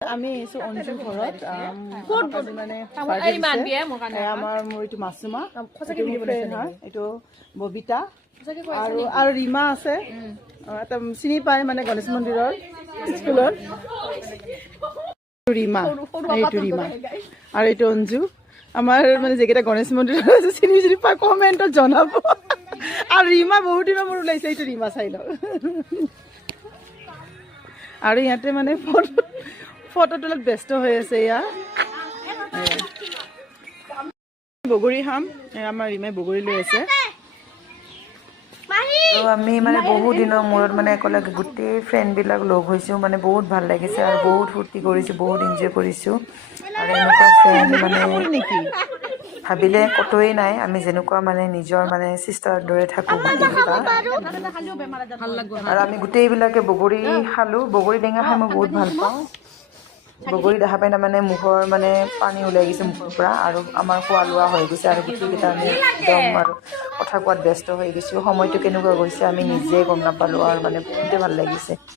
আমি আহিছো অঞ্জুৰ ঘৰত মানে আমাৰ মোৰ এইটো মাছুমা এইটো ববিতা আৰু ৰীমা আছে এটা চিনি পায় মানে গণেশ মন্দিৰৰ স্কুলত ৰীমা এইটো ৰীমা আৰু এইটো অঞ্জু আমাৰ মানে যিকেইটা গণেশ মন্দিৰত আছে চিনি পায় কমেণ্টত জনাব আৰু ৰীমা বহুত দিনৰ মূৰত ওলাইছে এইটো ৰীমা চাই লওক আৰু ইয়াতে মানে ফটো তোলাত ব্যস্ত হৈ আছে এয়া বগৰী খাম আমাৰ ৰীমাই বগৰী লৈ আছে আমি মানে বহুত দিনৰ মূৰত মানে একেলগে গোটেই ফ্ৰেণ্ডবিলাক লগ হৈছোঁ মানে বহুত ভাল লাগিছে আৰু বহুত ফূৰ্তি কৰিছোঁ বহুত এনজয় কৰিছোঁ আৰু এনেকুৱা ফ্ৰেণ্ড মানে ভাবিলে কতোৱেই নাই আমি যেনেকুৱা মানে নিজৰ মানে চিষ্টাৰৰ দৰে থাকোঁ গোটেইকেইটা আৰু আমি গোটেইবিলাকে বগৰী খালোঁ বগৰী টেঙা খাই মই বহুত ভাল পাওঁ বগৰী দেখা পাই তাৰমানে মুখৰ মানে পানী ওলাই গৈছে মুখৰ পৰা আৰু আমাৰ খোৱা লোৱা হৈ গৈছে আৰু গোটেইকেইটা আমি একদম আৰু কথা কোৱাত ব্যস্ত হৈ গৈছোঁ সময়টো কেনেকুৱা গৈছে আমি নিজে গম নাপালোঁ আৰু মানে বহুতে ভাল লাগিছে